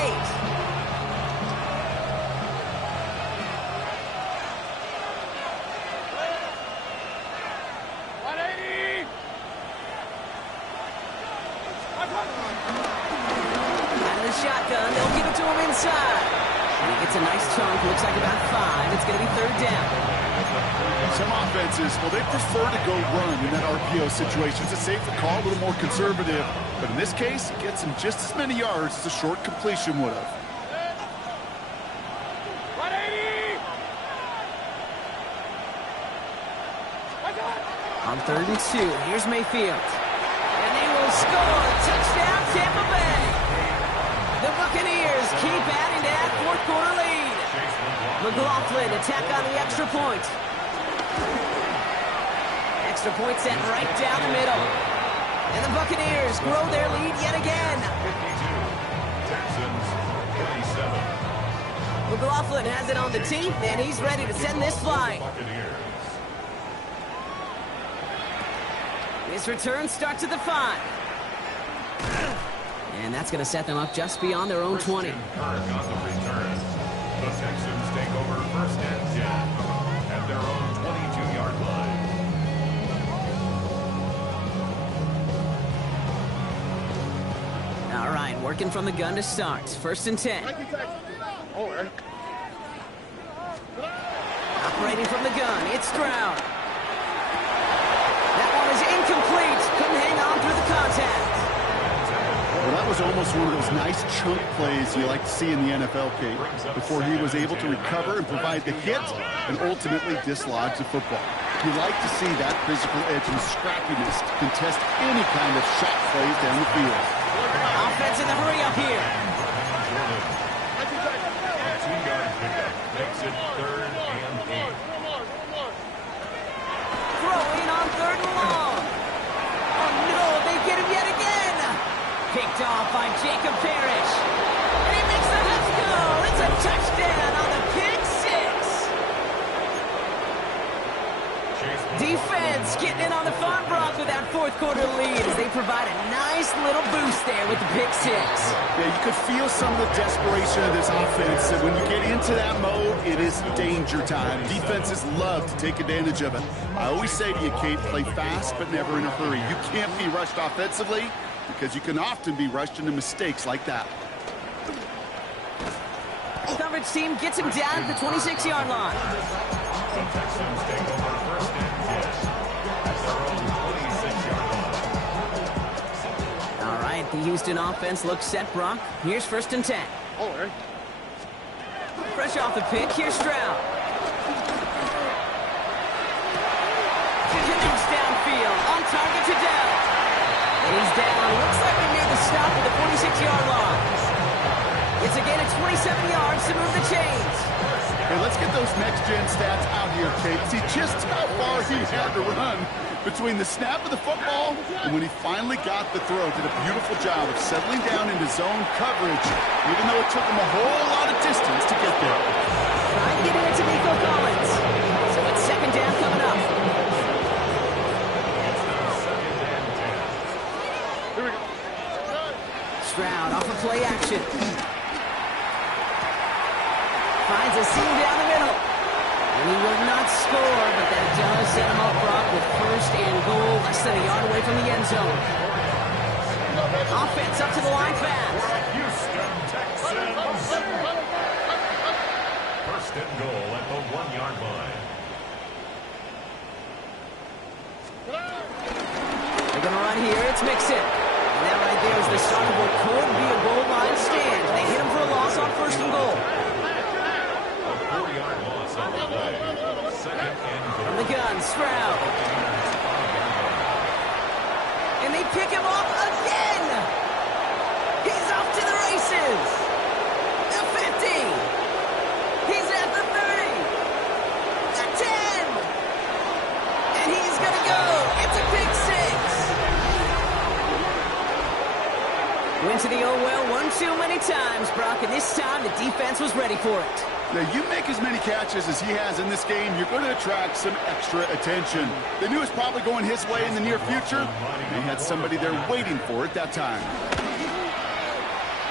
Shotgun, they'll give it to him inside. And he gets a nice chunk, looks like about 5. It's going to be third down. Some offenses, well, they prefer to go run in that RPO situation. It's a safer call, a little more conservative. But in this case, it gets him just as many yards as a short completion would have. 180. On third and 2, here's Mayfield. And they will score. Touchdown, Tampa Bay. The Buccaneers keep adding to that fourth quarter lead. McLaughlin attack on the extra point. Extra point sent right down the middle. And the Buccaneers grow their lead yet again. 52. Texans 27. McLaughlin has it on the tee, and he's ready to send this flying. Buccaneers. This return starts at the 5. And that's going to set them up just beyond their own 20. Kirk on the return. The Texans take over first and 10 at their own 22-yard line. All right, working from the gun to start. First and 10. Operating from the gun, it's Stroud. That one is incomplete. Couldn't hang on through the contact. Well, that was almost one of those nice chunk plays you like to see in the NFL, Kate, before he was able to recover and provide the hit and ultimately dislodge the football. You like to see that physical edge and scrappiness to contest any kind of shot plays down the field. Offense in the hurry up here. Two-yard pickup makes it third and 8. Throwing on third and long. Oh no, they get him yet again. Picked off by Jacob Parrish. And he makes the Huts go. It's a touchdown on the pick 6. defense getting in on the fun, Brock, with that fourth quarter lead as they provide a nice little boost there with the pick six. Yeah, you could feel some of the desperation of this offense. And when you get into that mode, it is danger time. Defenses love to take advantage of it. I always say to you, Kate, play fast but never in a hurry. You can't be rushed offensively because you can often be rushed into mistakes like that. Coverage team gets him down at the 26-yard line. The Texans take over first and 10 at their own 26-yard line. All right, the Houston offense looks set, Brock. Here's first and 10. Fresh off the pick, here's Stroud. Connects downfield, on target to Dell. And he's down. Looks like we made the stop at the 46-yard line. It's a gain of 27 yards to move the chains. Hey, let's get those next-gen stats out here, Kate. See just how far he had to run between the snap of the football and when he finally got the throw. Did a beautiful job of settling down into zone coverage, even though it took him a whole lot of distance to get there. Trying to get it to Nico Collins. So it's second down coming up. Stroud off of play action. Finds a seam down the middle. And he will not score, but that does set him up, Brock, with first and goal, less than a yard away from the end zone. Offense up to the line fast. Houston Texans. First and goal at the 1-yard line. They're going to run here. It's Mixon. And that right there is the start of what could be a goal line stand. They hit him for a loss on first and goal. A 4-yard loss on the play. Second and goal. From the gun, Stroud. And they pick him off again. He's off to the races. The 50. He's at the 30. The 10. And he's going to go. It's a pick six. Went to the oh well one too many times, Brock, and this time the defense was ready for it. Now, you make as many catches as he has in this game, you're going to attract some extra attention. They knew it was probably going his way in the near future. They had somebody there waiting for it that time.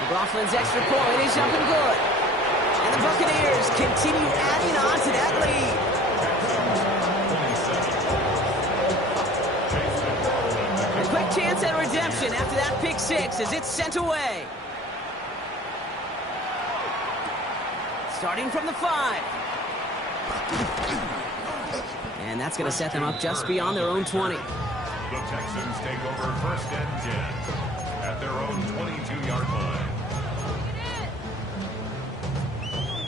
McLaughlin's extra point is up and good. And the Buccaneers continue adding on to that lead. A quick chance at redemption after that pick six as it's sent away. Starting from the 5. And that's going to set them up just beyond their own 20. The Texans take over first and 10 at their own 22-yard line.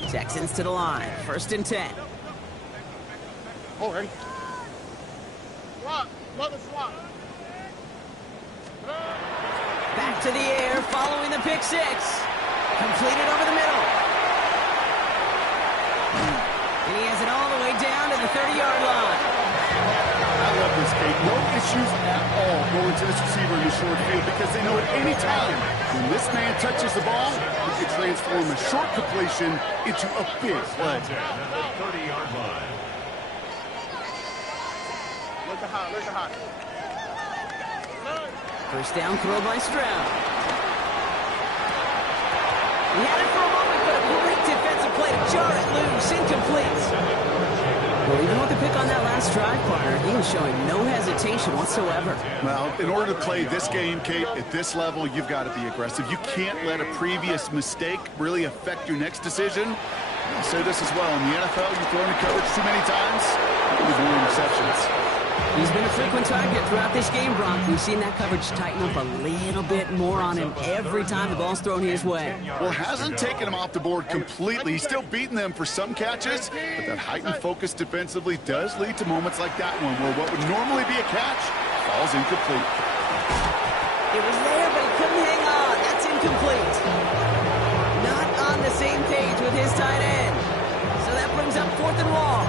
Texans to the line. First and 10. Already. Back to the air following the pick six. Completed over the middle. And he has it all the way down to the 30-yard line. I love this, Kate. No issues at all going to this receiver in the short field because they know at any time when this man touches the ball, he can transform a short completion into a big play. 10 at the 30-yard line. First down throw by Stroud. He had it for a moment, but a great defensive play to jar it loose. Incomplete. Well, even with the pick on that last drive, partner, he was showing no hesitation whatsoever. Well, in order to play this game, Kate, at this level, you've got to be aggressive. You can't let a previous mistake really affect your next decision. I say this as well. In the NFL, you throw into coverage too many times, you lose more interceptions. He's been a frequent target throughout this game, Brock. We've seen that coverage tighten up a little bit more on him every time the ball's thrown his way. Well, hasn't taken him off the board completely. He's still beating them for some catches, but that heightened focus defensively does lead to moments like that one where what would normally be a catch falls incomplete. It was there, but he couldn't hang on. That's incomplete. Not on the same page with his tight end. So that brings up fourth and long.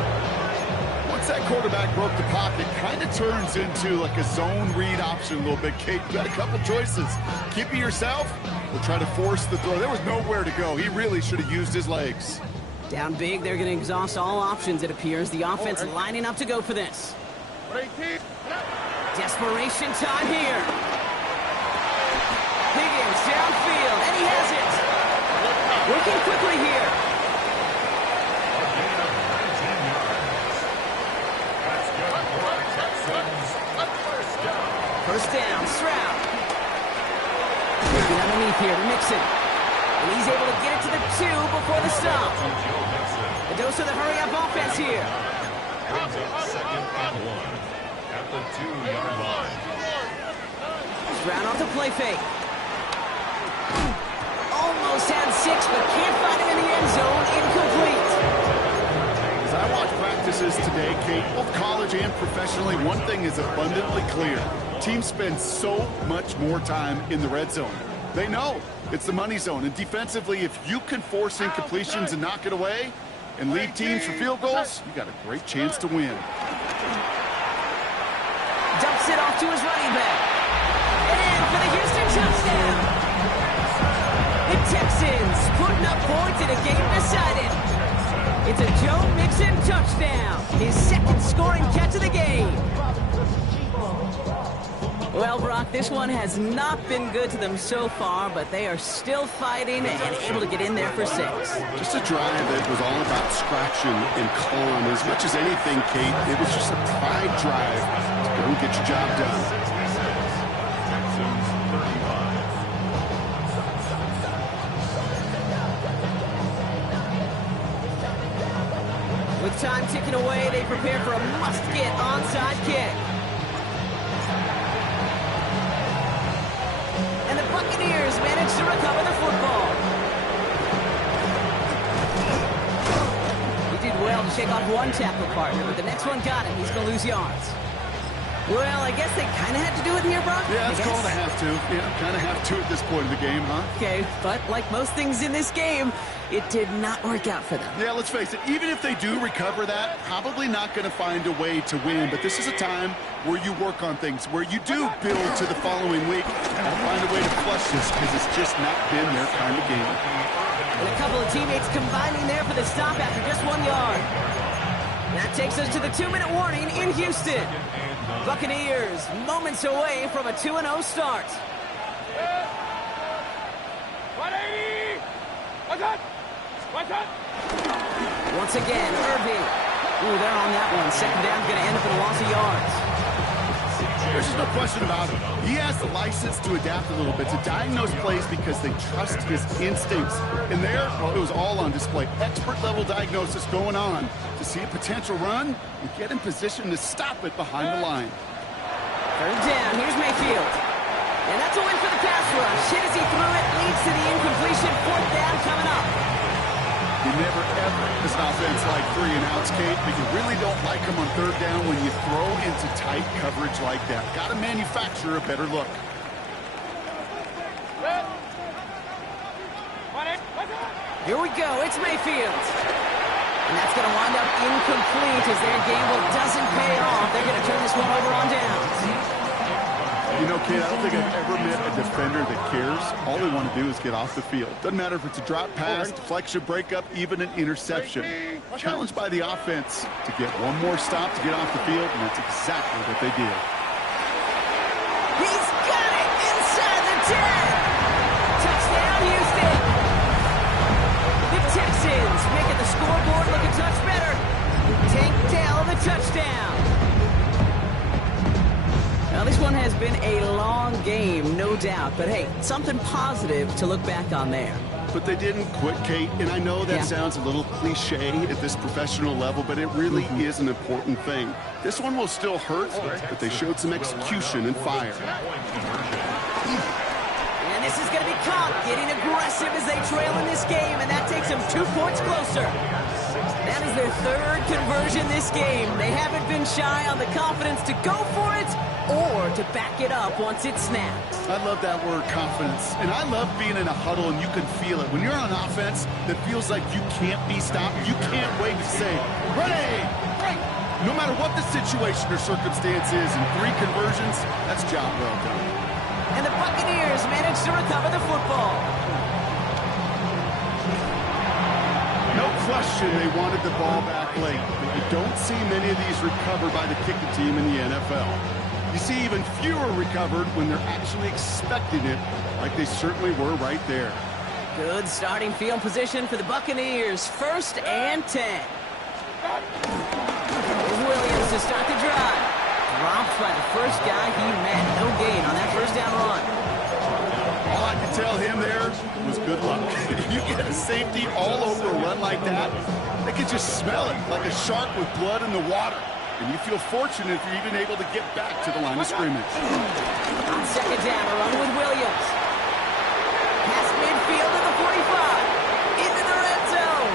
Once that quarterback broke the pocket, kind of turns into like a zone read option a little bit. Kate, you got a couple choices. Keep it yourself or try to force the throw. There was nowhere to go. He really should have used his legs. Down big, they're going to exhaust all options, it appears. The offense lining up to go for this. Desperation time here. Higgins downfield, and he has it. Working quickly here. First down, Stroud. Working underneath here to Mixon. And he's able to get it to the 2 before the stop. A dose of the hurry-up offense here. Brings up 2nd and 1 at the 2-yard line. Stroud off the play fake. Almost had 6, but can't find him in the end zone. Incomplete. As I watch practices today, Kate, both college and professionally, one thing is abundantly clear. Teams spend so much more time in the red zone. They know it's the money zone. And defensively, if you can force incompletions and knock it away and lead teams for field goals, you got a great chance to win. Dumps it off to his running back. And in for the Houston touchdown. The Texans putting up points in a game decided. It's a Joe Mixon touchdown. His second scoring catch of the game. Well, Brock, this one has not been good to them so far, but they are still fighting and able to get in there for 6. Just a drive that was all about scratching and clawing. As much as anything, Kate, it was just a pride drive to go and get your job done. Texans 35. With time ticking away, they prepare for a must-get onside kick. And the Buccaneers manage to recover the football. He did well to shake off one tackle partner, but the next one got him. He's going to lose yards. Well, I guess they kind of had to do it here, Brock. Yeah, it's called a have to. Yeah, kind of have to at this point in the game, huh? Okay, but like most things in this game, it did not work out for them. Yeah, let's face it, even if they do recover that, probably not going to find a way to win. But this is a time where you work on things, where you do build to the following week. Gotta find a way to flush this because it's just not been their kind of game. And a couple of teammates combining there for the stop after just 1 yard. That takes us to the 2-minute warning in Houston. Buccaneers moments away from a 2-0 start. 180! What's up? Once again, Irving. Ooh, they're on that one. Second down's going to end up in a loss of yards. There's just no question about it. He has the license to adapt a little bit, to diagnose plays because they trust his instincts. And there, well, it was all on display. Expert-level diagnosis going on to see a potential run and get in position to stop it behind the line. Third down, here's Mayfield. And that's a win for the pass rush. Hit as he threw it, leads to the incompletion. Fourth down coming up. You never, ever, this offense like 3 and outs, Kate, but you really don't like them on third down when you throw into tight coverage like that. Got to manufacture a better look. Here we go, it's Mayfield. And that's going to wind up incomplete as their gamble doesn't pay off. They're going to turn this one over on downs. You know, Kate, I don't think I've ever met a defender that cares. All they want to do is get off the field. Doesn't matter if it's a drop pass, deflection, breakup, even an interception. Challenged by the offense to get one more stop to get off the field, and that's exactly what they did. He's got it inside the 10. Touchdown, Houston. The Texans making the scoreboard look a touch better. Tank Dell the touchdown. Now, this one has been a long game, no doubt. But, hey, something positive to look back on there. But they didn't quit, Kate, and I know that sounds a little cliche at this professional level, but it really is an important thing. This one will still hurt, but they showed some execution and fire. And this is going to be caught, getting aggressive as they trail in this game, and that takes them 2 points closer. That is their third conversion this game. They haven't been shy on the confidence to go for it or to back it up once it's snapped. I love that word, confidence. And I love being in a huddle and you can feel it. When you're on offense that feels like you can't be stopped, you can't wait to say, ready, right. No matter what the situation or circumstance is, in 3 conversions, that's job well done. And the Buccaneers manage to recover the football. No question they wanted the ball back late, but you don't see many of these recovered by the kicking team in the NFL. You see even fewer recovered when they're actually expecting it, like they certainly were right there. Good starting field position for the Buccaneers. 1st and 10. Here's Williams to start the drive. Dropped by the first guy he met. No gain on that first down run. All I can tell him there was good luck. You get a safety all over a run like that, they can just smell it like a shark with blood in the water. And you feel fortunate if you're even able to get back to the line of scrimmage. On 2nd down, a run with Williams. Past midfield to the 45. Into the red zone.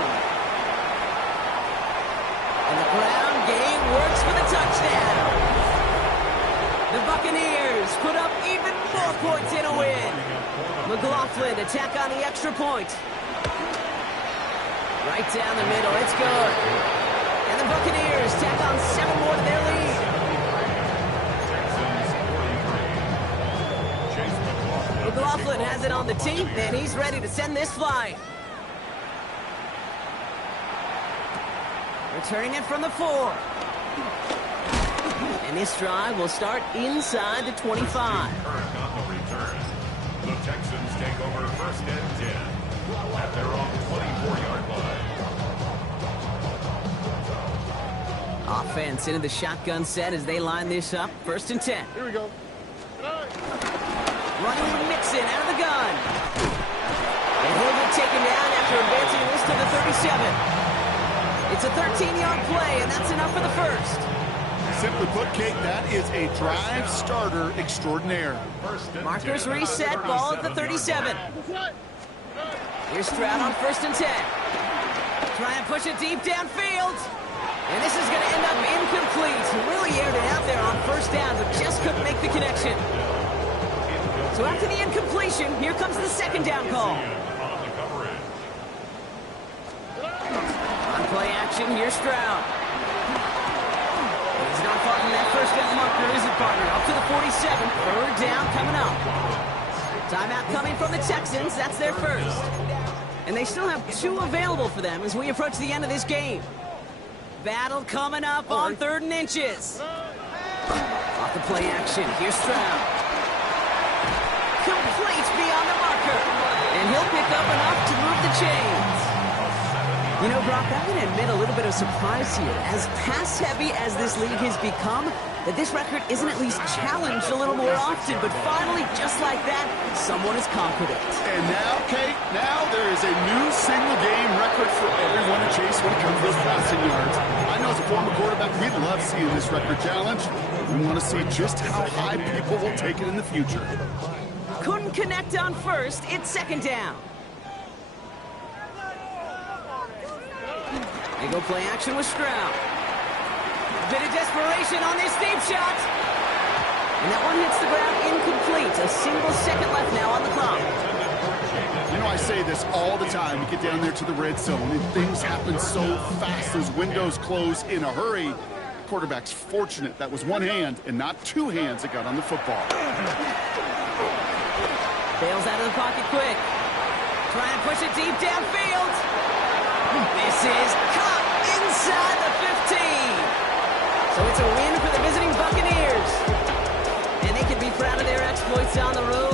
And the ground game works for the touchdown. The Buccaneers put up even more points in a win. McLaughlin attack on the extra point. Right down the middle, it's good. And the Buccaneers tack on 7 more to their lead. McLaughlin has it on the tee, and he's ready to send this flying. Returning it from the 4. And this drive will start inside the 25. On the return, the Texans take over 1st and 10 at their own 24-yard line. Offense into the shotgun set as they line this up. 1st and 10. Here we go. Running with Mixon out of the gun. And he'll be taken down after advancing this to the 37. It's a 13-yard play, and that's enough for the first. Simply put, Kate, that is a drive starter extraordinaire. Markers reset, ball at the 37. Here's Stroud on 1st and 10. Try and push it deep downfield. And this is going to end up incomplete. Really aired it out there on 1st down, but just couldn't make the connection. So after the incompletion, here comes the 2nd down call. On play action, here's Stroud. He's not far from that 1st down marker, is it, partner? Up to the 47. 3rd down coming up. Timeout coming from the Texans. That's their first. And they still have 2 available for them as we approach the end of this game. Battle coming up on 3rd and inches. Off the play action, here's Stroud. Complete beyond the marker. And he'll pick up enough to move the chains. You know, Brock, I'm going to admit a little bit of surprise here. As pass-heavy as this league has become, that this record isn't at least challenged a little more often. But finally, just like that, someone has conquered it. And now, Kate, now there is a new single-game record for everyone to chase when it comes to those passing yards. I know as a former quarterback, we love seeing this record challenge. We want to see just how high people will take it in the future. Couldn't connect on 1st. It's 2nd down. They go play action with Stroud. A bit of desperation on this deep shot. And that one hits the ground incomplete. A single second left now on the clock. You know, I say this all the time. You get down there to the red zone, and things happen so fast. Those windows close in a hurry. Quarterback's fortunate that was one hand and not 2 hands that got on the football. Bails out of the pocket quick. Try and push it deep downfield. This is caught inside the 15. So it's a win for the visiting Buccaneers. And they can be proud of their exploits on the road